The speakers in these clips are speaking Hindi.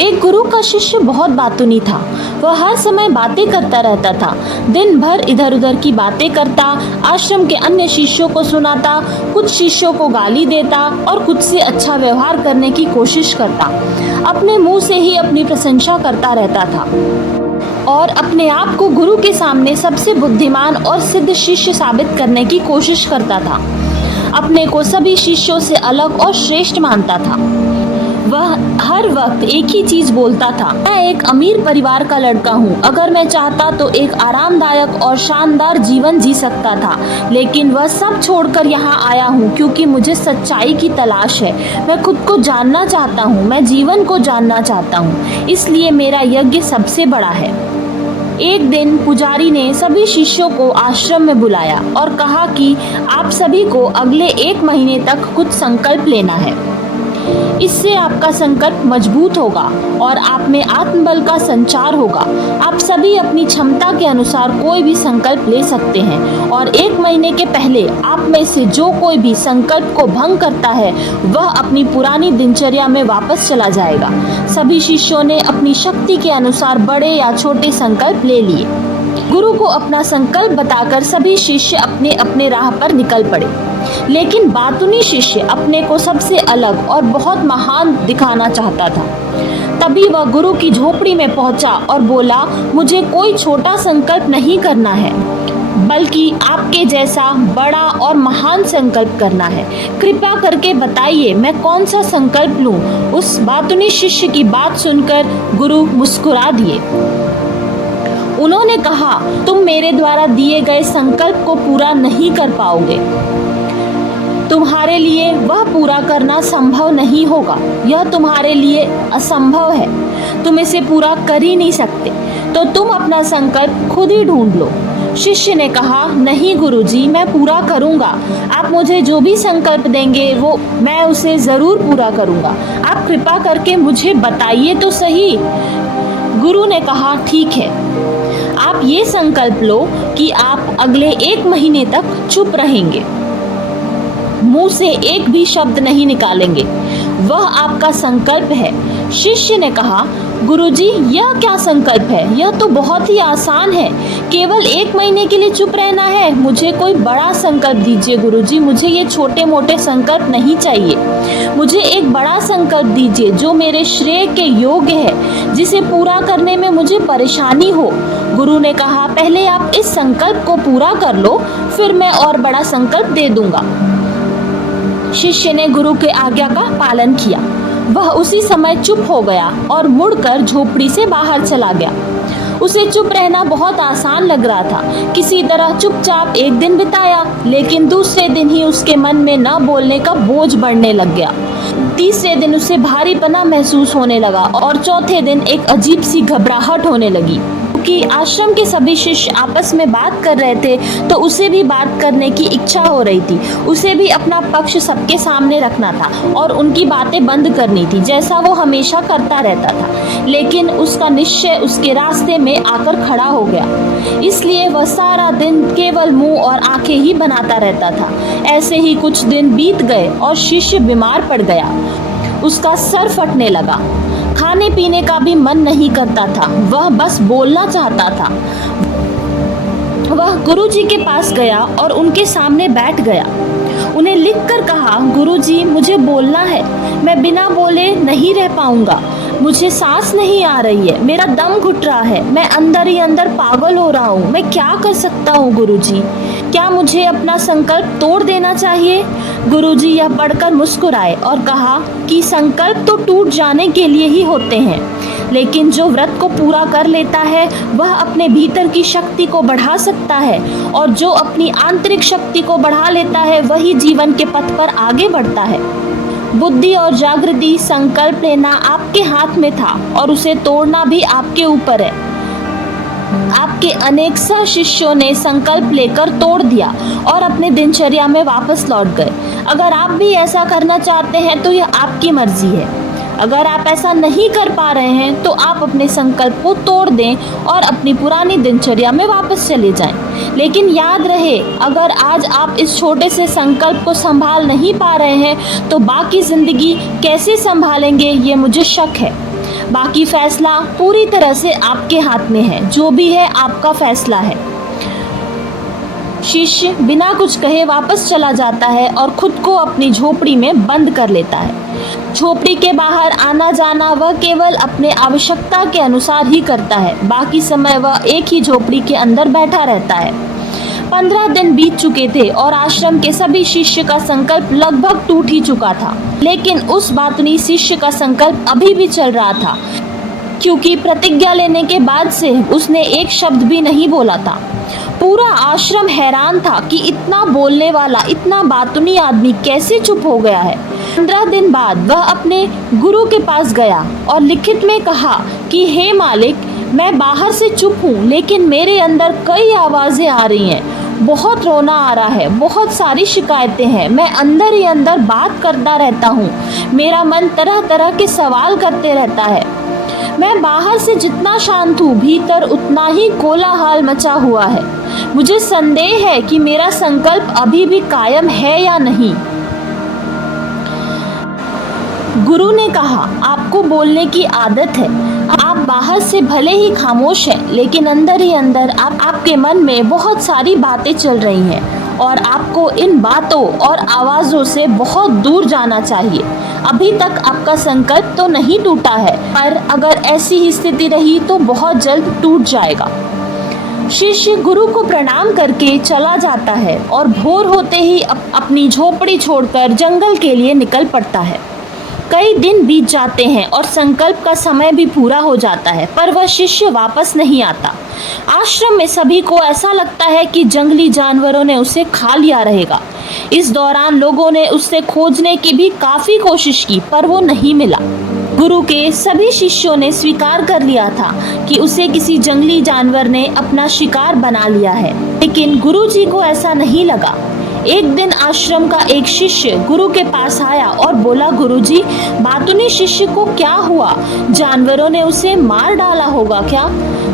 एक गुरु का शिष्य बहुत बातूनी था। वह हर समय बातें करता रहता था। दिन भर इधर उधर की बातें करता, आश्रम के अन्य शिष्यों को सुनाता, कुछ शिष्यों को गाली देता और खुद से अच्छा व्यवहार करने की कोशिश करता। अपने मुंह से ही अपनी प्रशंसा करता रहता था और अपने आप को गुरु के सामने सबसे बुद्धिमान और सिद्ध शिष्य साबित करने की कोशिश करता था। अपने को सभी शिष्यों से अलग और श्रेष्ठ मानता था। वह हर वक्त एक ही चीज बोलता था, मैं एक अमीर परिवार का लड़का हूँ। अगर मैं चाहता तो एक आरामदायक और शानदार जीवन जी सकता था, लेकिन वह सब छोड़कर यहाँ आया हूँ क्योंकि मुझे सच्चाई की तलाश है। मैं खुद को जानना चाहता हूँ, मैं जीवन को जानना चाहता हूँ, इसलिए मेरा यज्ञ सबसे बड़ा है। एक दिन पुजारी ने सभी शिष्यों को आश्रम में बुलाया और कहा कि आप सभी को अगले 1 महीने तक कुछ संकल्प लेना है। इससे आपका संकल्प मजबूत होगा और आप में आत्मबल का संचार होगा। आप सभी अपनी क्षमता के अनुसार कोई भी संकल्प ले सकते हैं और 1 महीने के पहले आप में से जो कोई भी संकल्प को भंग करता है वह अपनी पुरानी दिनचर्या में वापस चला जाएगा। सभी शिष्यों ने अपनी शक्ति के अनुसार बड़े या छोटे संकल्प ले लिए। गुरु को अपना संकल्प बताकर सभी शिष्य अपने अपने राह पर निकल पड़े, लेकिन बातूनी शिष्य अपने को सबसे अलग और बहुत महान दिखाना चाहता था। तभी वह गुरु की झोपड़ी में पहुंचा और बोला, मुझे कोई छोटा संकल्प नहीं करना है, बल्कि आपके जैसा बड़ा और महान संकल्प करना है। कृपया करके बताइए मैं कौन सा संकल्प लूं। उस बातूनी शिष्य की बात सुनकर गुरु मुस्कुरा दिए। उन्होंने कहा, तुम मेरे द्वारा दिए गए संकल्प को पूरा नहीं कर पाओगे। तुम्हारे लिए वह पूरा करना संभव नहीं होगा। यह तुम्हारे लिए असंभव है। तुम इसे पूरा कर ही नहीं सकते, तो तुम अपना संकल्प खुद ही ढूंढ लो। शिष्य ने कहा, नहीं गुरुजी, मैं पूरा करूंगा। आप मुझे जो भी संकल्प देंगे वो मैं उसे जरूर पूरा करूंगा। आप कृपा करके मुझे बताइए तो सही। गुरु ने कहा, ठीक है, आप ये संकल्प लो कि आप अगले 1 महीने तक चुप रहेंगे, मुंह से एक भी शब्द नहीं निकालेंगे। वह आपका संकल्प है। शिष्य ने कहा, गुरुजी, यह क्या संकल्प है? यह तो बहुत ही आसान है। केवल 1 महीने के लिए चुप रहना है। मुझे कोई बड़ा संकल्प दीजिए गुरुजी। मुझे ये छोटे मोटे संकल्प नहीं चाहिए। मुझे एक बड़ा संकल्प दीजिए जो मेरे श्रेय के योग्य है, जिसे पूरा करने में मुझे परेशानी हो। गुरु ने कहा, पहले आप इस संकल्प को पूरा कर लो, फिर मैं और बड़ा संकल्प दे दूंगा। शिष्य ने गुरु के आज्ञा का पालन किया। वह उसी समय चुप हो गया और मुड़कर झोपड़ी से बाहर चला गया। उसे चुप रहना बहुत आसान लग रहा था। किसी तरह चुपचाप एक दिन बिताया, लेकिन दूसरे दिन ही उसके मन में न बोलने का बोझ बढ़ने लग गया। तीसरे दिन उसे भारीपना महसूस होने लगा और चौथे दिन एक अजीब सी घबराहट होने लगी। कि आश्रम के सभी शिष्य आपस में बात कर रहे थे, तो उसे भी बात करने की इच्छा हो रही थी। उसे भी अपना पक्ष सबके सामने रखना था और उनकी बातें बंद करनी थी, जैसा वो हमेशा करता रहता था। लेकिन उसका निश्चय उसके रास्ते में आकर खड़ा हो गया, इसलिए वह सारा दिन केवल मुंह और आंखें ही बनाता रहता था। ऐसे ही कुछ दिन बीत गए और शिष्य बीमार पड़ गया। उसका सर फटने लगा। खाने पीने का भी मन नहीं करता था। वह बस बोलना चाहता था। वह गुरुजी के पास गया और उनके सामने बैठ गया। उन्हें लिखकर कहा, गुरुजी, मुझे बोलना है। मैं बिना बोले नहीं रह पाऊंगा। मुझे सांस नहीं आ रही है। मेरा दम घुट रहा है। मैं अंदर ही अंदर पागल हो रहा हूँ। मैं क्या कर सकता हूँ गुरुजी? क्या मुझे अपना संकल्प तोड़ देना चाहिए? गुरुजी यह पढ़कर मुस्कुराए और कहा कि संकल्प तो टूट जाने के लिए ही होते हैं, लेकिन जो व्रत को पूरा कर लेता है वह अपने भीतर की शक्ति को बढ़ा सकता है, और जो अपनी आंतरिक शक्ति को बढ़ा लेता है वही जीवन के पथ पर आगे बढ़ता है। बुद्धि और जागृति संकल्प लेना आपके हाथ में था और उसे तोड़ना भी आपके ऊपर है। आपके अनेक सह शिष्यों ने संकल्प लेकर तोड़ दिया और अपने दिनचर्या में वापस लौट गए। अगर आप भी ऐसा करना चाहते हैं तो यह आपकी मर्जी है। अगर आप ऐसा नहीं कर पा रहे हैं तो आप अपने संकल्प को तोड़ दें और अपनी पुरानी दिनचर्या में वापस चले जाएं। लेकिन याद रहे, अगर आज आप इस छोटे से संकल्प को संभाल नहीं पा रहे हैं तो बाकी जिंदगी कैसे संभालेंगे, ये मुझे शक है। बाकी फैसला पूरी तरह से आपके हाथ में है, जो भी है आपका फैसला है। शिष्य बिना कुछ कहे वापस चला जाता है और खुद को अपनी झोपड़ी में बंद कर लेता है। झोपड़ी के बाहर आना जाना वह केवल अपने आवश्यकता के अनुसार ही करता है। बाकी समय वह एक ही झोपड़ी के अंदर बैठा रहता है। 15 दिन बीत चुके थे और आश्रम के सभी शिष्य का संकल्प लगभग टूट ही चुका था, लेकिन उस बातुनी शिष्य का संकल्प अभी भी चल रहा था, क्योंकि प्रतिज्ञा लेने के बाद से उसने एक शब्द भी नहीं बोला था। पूरा आश्रम हैरान था कि इतना बोलने वाला, इतना बातुनी आदमी कैसे चुप हो गया है। 15 दिन बाद वह अपने गुरु के पास गया और लिखित में कहा कि हे मालिक, मैं बाहर से चुप हूँ, लेकिन मेरे अंदर कई आवाज़ें आ रही हैं। बहुत रोना आ रहा है, बहुत सारी शिकायतें हैं। मैं अंदर ही अंदर बात करता रहता हूँ। मेरा मन तरह तरह के सवाल करते रहता है। मैं बाहर से जितना शांत हूँ, भीतर उतना ही कोलाहल मचा हुआ है। मुझे संदेह है कि मेरा संकल्प अभी भी कायम है या नहीं। गुरु ने कहा, आपको बोलने की आदत है। आप बाहर से भले ही खामोश हैं, लेकिन अंदर ही अंदर आपके मन में बहुत सारी बातें चल रही हैं और आपको इन बातों और आवाज़ों से बहुत दूर जाना चाहिए। अभी तक आपका संकल्प तो नहीं टूटा है, पर अगर ऐसी ही स्थिति रही तो बहुत जल्द टूट जाएगा। शिष्य गुरु को प्रणाम करके चला जाता है और भोर होते ही अपनी झोपड़ी छोड़कर जंगल के लिए निकल पड़ता है। कई दिन बीत जाते हैं और संकल्प का समय भी पूरा हो जाता है, पर वह शिष्य वापस नहीं आता। आश्रम में सभी को ऐसा लगता है कि जंगली जानवरों ने उसे खा लिया रहेगा। इस दौरान लोगों ने उसे खोजने की भी काफी कोशिश की, पर वो नहीं मिला। गुरु के सभी शिष्यों ने स्वीकार कर लिया था कि उसे किसी जंगली जानवर ने अपना शिकार बना लिया है, लेकिन गुरु जी को ऐसा नहीं लगा। एक दिन आश्रम का एक शिष्य गुरु के पास आया और बोला, गुरुजी, बातुनी शिष्य को क्या हुआ? जानवरों ने उसे मार डाला होगा क्या?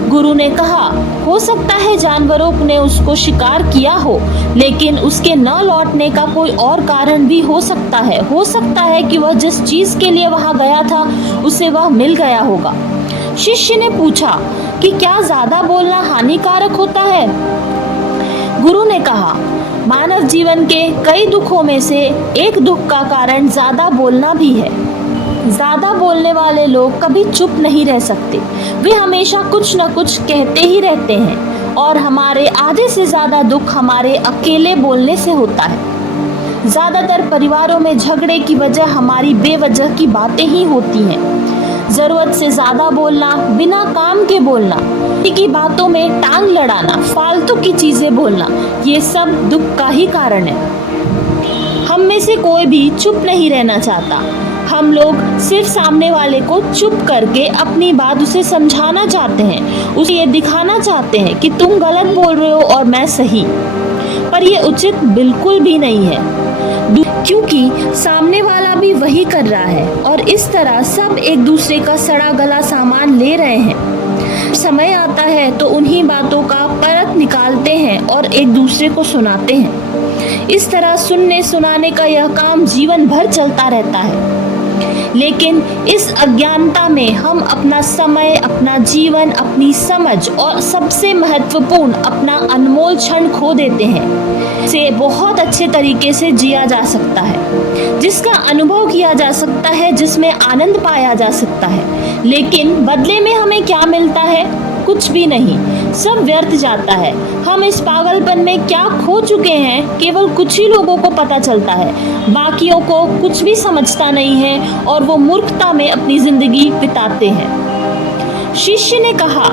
गुरु ने कहा, हो सकता है जानवरों ने उसको शिकार किया हो, लेकिन उसके न लौटने का कोई और कारण भी हो सकता है। हो सकता है कि वह जिस चीज के लिए वहां गया था उसे वह मिल गया होगा। शिष्य ने पूछा कि क्या ज्यादा बोलना हानिकारक होता है? गुरु ने कहा, मानव जीवन के कई दुखों में से एक दुख का कारण ज्यादा बोलना भी है। ज्यादा बोलने वाले लोग कभी चुप नहीं रह सकते। वे हमेशा कुछ न कुछ कहते ही रहते हैं और हमारे आधे से ज्यादा दुख हमारे अकेले बोलने से होता है। ज्यादातर परिवारों में झगड़े की वजह हमारी बेवजह की बातें ही होती हैं। जरूरत से ज्यादा बोलना, बिना काम के बोलना, की बातों में टांग लड़ाना, फालतू की चीजें बोलना, ये सब दुख का ही कारण है। हम में से कोई भी चुप नहीं रहना चाहता। हम लोग सिर्फ सामने वाले को चुप करके अपनी बात उसे समझाना चाहते हैं, उसे ये दिखाना चाहते हैं कि तुम गलत बोल रहे हो और मैं सही। पर ये उचित बिल्कुल भी नहीं है, क्योंकि सामने वाला भी वही कर रहा है और इस तरह सब एक दूसरे का सड़ा गला सामान ले रहे हैं। समय आता है तो उन्हीं बातों का परत निकालते हैं और एक दूसरे को सुनाते हैं। इस तरह सुनने सुनाने का यह काम जीवन भर चलता रहता है। लेकिन इस अज्ञानता में हम अपना समय, अपना जीवन, अपनी समझ और सबसे महत्वपूर्ण अपना अनमोल क्षण खो देते हैं। से बहुत अच्छे तरीके से जिया जा सकता है, जिसका अनुभव किया जा सकता है, जिसमें आनंद पाया जा सकता है, लेकिन बदले में हमें क्या मिलता है? कुछ भी नहीं, सब व्यर्थ जाता है। हम इस पागलपन में क्या खो चुके हैं, केवल कुछ ही लोगों को पता चलता है, बाकियों को कुछ भी समझता नहीं है और वो मूर्खता में अपनी जिंदगी बिताते हैं। शिष्य ने कहा,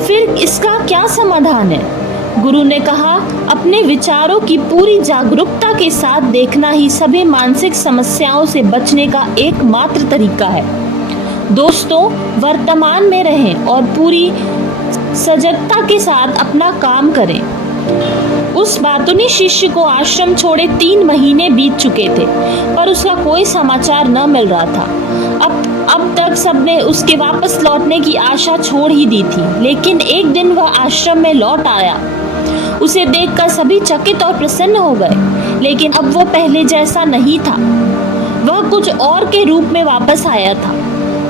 फिर इसका क्या समाधान है? गुरु ने कहा, अपने विचारों की पूरी जागरूकता के साथ देखना ही सभी मानसिक समस्याओं से बचने का एकमात्र तरीका है। दोस्तों, वर्तमान में रहें और पूरी सजगता के साथ अपना काम करें। उस बातुनी शिष्य को आश्रम छोड़े 3 महीने बीत चुके थे, पर उसका कोई समाचार न मिल रहा था। अब तक सबने उसके वापस लौटने की आशा छोड़ ही दी थी, लेकिन एक दिन वह आश्रम में लौट आया। उसे देखकर सभी चकित और प्रसन्न हो गए, लेकिन अब वो पहले जैसा नहीं था। वह कुछ और के रूप में वापस आया था।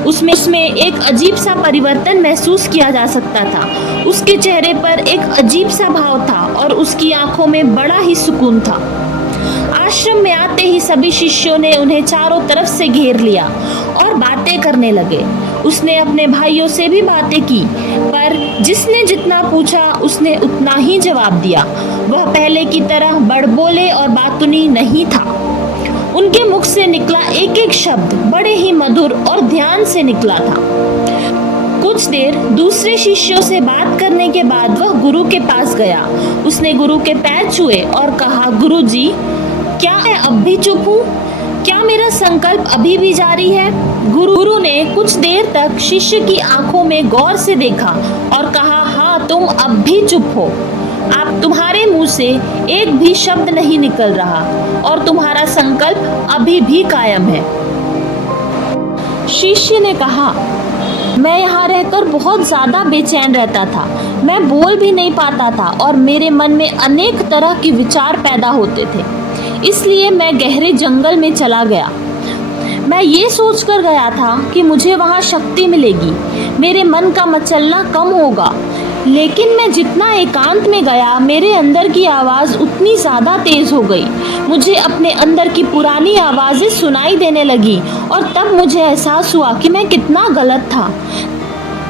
उसमें एक अजीब सा परिवर्तन महसूस किया जा सकता था। उसके चेहरे पर एक अजीब सा भाव था और उसकी आंखों में बड़ा ही सुकून था। आश्रम में आते ही सभी शिष्यों ने उन्हें चारों तरफ से घेर लिया और बातें करने लगे। उसने अपने भाइयों से भी बातें की, पर जिसने जितना पूछा उसने उतना ही जवाब दिया। वह पहले की तरह बड़बोले और बातूनी नहीं था। उनके मुख से निकला एक एक शब्द बड़े ही मधुर और ध्यान से निकला था। कुछ देर दूसरे शिष्यों से बात करने के बाद वह गुरु के पास गया। उसने गुरु के पैर छुए और कहा, गुरु जी, क्या मैं अब भी चुप हूँ? क्या मेरा संकल्प अभी भी जारी है? गुरु ने कुछ देर तक शिष्य की आंखों में गौर से देखा और कहा, हाँ, तुम अब भी चुप हो। आप तुम्हारे मुंह से एक भी शब्द नहीं निकल रहा और तुम्हारा संकल्प अभी भी कायम है। शिष्य ने कहा, मैं यहाँ रहकर बहुत ज्यादा बेचैन रहता था। मैं बोल भी नहीं पाता था और मेरे मन में अनेक तरह के विचार पैदा होते थे। इसलिए मैं गहरे जंगल में चला गया। मैं ये सोचकर गया था कि मुझे वहाँ शक्ति मिलेगी, मेरे मन का मचलना कम होगा। लेकिन मैं जितना एकांत में गया, मेरे अंदर की आवाज़ उतनी ज़्यादा तेज़ हो गई। मुझे अपने अंदर की पुरानी आवाज़ें सुनाई देने लगी और तब मुझे एहसास हुआ कि मैं कितना गलत था।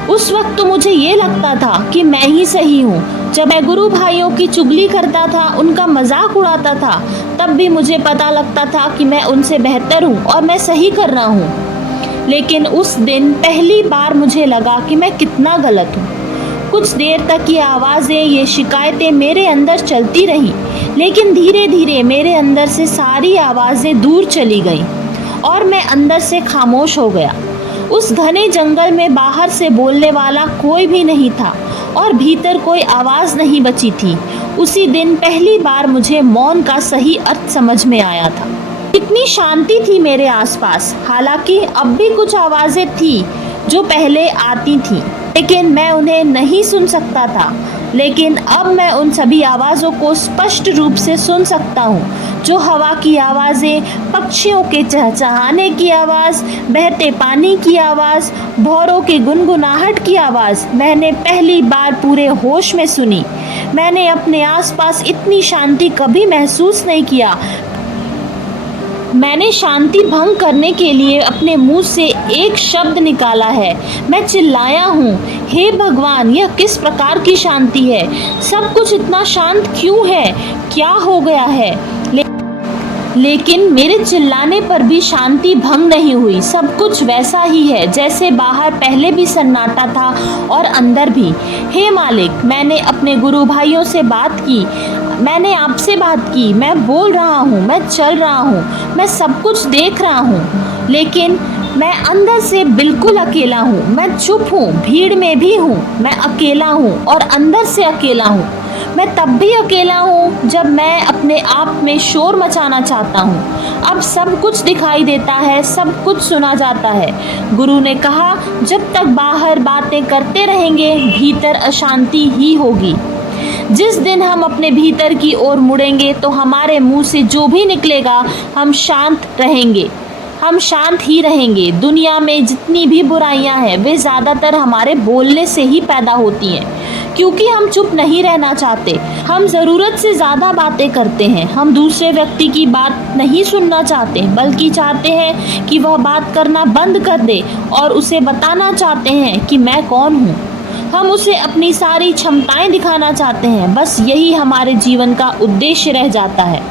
उस वक्त तो मुझे ये लगता था कि मैं ही सही हूँ। जब मैं गुरु भाइयों की चुगली करता था, उनका मजाक उड़ाता था, तब भी मुझे पता लगता था कि मैं उनसे बेहतर हूँ और मैं सही कर रहा हूँ। लेकिन उस दिन पहली बार मुझे लगा कि मैं कितना गलत हूँ। कुछ देर तक ये आवाज़ें, ये शिकायतें मेरे अंदर चलती रहीं, लेकिन धीरे धीरे मेरे अंदर से सारी आवाज़ें दूर चली गईं और मैं अंदर से खामोश हो गया। उस घने जंगल में बाहर से बोलने वाला कोई भी नहीं था और भीतर कोई आवाज़ नहीं बची थी। उसी दिन पहली बार मुझे मौन का सही अर्थ समझ में आया था। इतनी शांति थी मेरे आसपास। हालांकि अब भी कुछ आवाज़ें थी जो पहले आती थीं, लेकिन मैं उन्हें नहीं सुन सकता था। लेकिन अब मैं उन सभी आवाज़ों को स्पष्ट रूप से सुन सकता हूँ, जो हवा की आवाज़ें, पक्षियों के चहचहाने की आवाज़, बहते पानी की आवाज़, भौरों की गुनगुनाहट की आवाज़ मैंने पहली बार पूरे होश में सुनी। मैंने अपने आसपास इतनी शांति कभी महसूस नहीं किया। मैंने शांति भंग करने के लिए अपने मुंह से एक शब्द निकाला है। मैं चिल्लाया हूँ, हे भगवान, यह किस प्रकार की शांति है? सब कुछ इतना शांत क्यों है? क्या हो गया है? लेकिन मेरे चिल्लाने पर भी शांति भंग नहीं हुई। सब कुछ वैसा ही है जैसे बाहर पहले भी सन्नाटा था और अंदर भी। हे मालिक, मैंने अपने गुरु भाइयों से बात की, मैंने आपसे बात की, मैं बोल रहा हूँ, मैं चल रहा हूँ, मैं सब कुछ देख रहा हूँ, लेकिन मैं अंदर से बिल्कुल अकेला हूँ। मैं चुप हूँ, भीड़ में भी हूँ, मैं अकेला हूँ और अंदर से अकेला हूँ। मैं तब भी अकेला हूँ जब मैं अपने आप में शोर मचाना चाहता हूँ। अब सब कुछ दिखाई देता है, सब कुछ सुना जाता है। गुरु ने कहा, जब तक बाहर बातें करते रहेंगे, भीतर अशांति ही होगी। जिस दिन हम अपने भीतर की ओर मुड़ेंगे तो हमारे मुंह से जो भी निकलेगा, हम शांत रहेंगे, हम शांत ही रहेंगे। दुनिया में जितनी भी बुराइयां हैं, वे ज़्यादातर हमारे बोलने से ही पैदा होती हैं, क्योंकि हम चुप नहीं रहना चाहते। हम ज़रूरत से ज़्यादा बातें करते हैं। हम दूसरे व्यक्ति की बात नहीं सुनना चाहते, बल्कि चाहते हैं कि वह बात करना बंद कर दे और उसे बताना चाहते हैं कि मैं कौन हूँ। हम उसे अपनी सारी क्षमताएं दिखाना चाहते हैं। बस यही हमारे जीवन का उद्देश्य रह जाता है,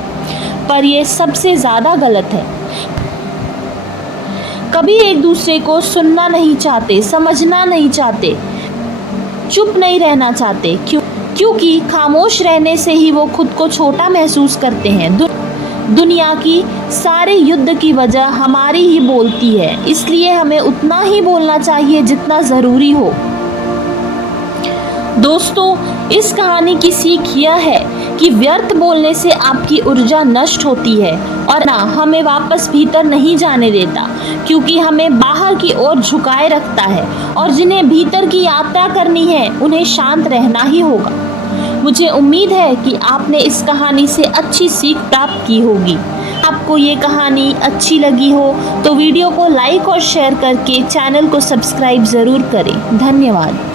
पर यह सबसे ज़्यादा गलत है। कभी एक दूसरे को सुनना नहीं चाहते, समझना नहीं चाहते, चुप नहीं रहना चाहते, क्योंकि खामोश रहने से ही वो खुद को छोटा महसूस करते हैं। दुनिया की सारे युद्ध की वजह हमारी ही बोलती है, इसलिए हमें उतना ही बोलना चाहिए जितना ज़रूरी हो। दोस्तों, इस कहानी की सीख यह है कि व्यर्थ बोलने से आपकी ऊर्जा नष्ट होती है और ना हमें वापस भीतर नहीं जाने देता, क्योंकि हमें बाहर की ओर झुकाए रखता है, और जिन्हें भीतर की यात्रा करनी है उन्हें शांत रहना ही होगा। मुझे उम्मीद है कि आपने इस कहानी से अच्छी सीख प्राप्त की होगी। आपको ये कहानी अच्छी लगी हो तो वीडियो को लाइक और शेयर करके चैनल को सब्सक्राइब ज़रूर करें। धन्यवाद।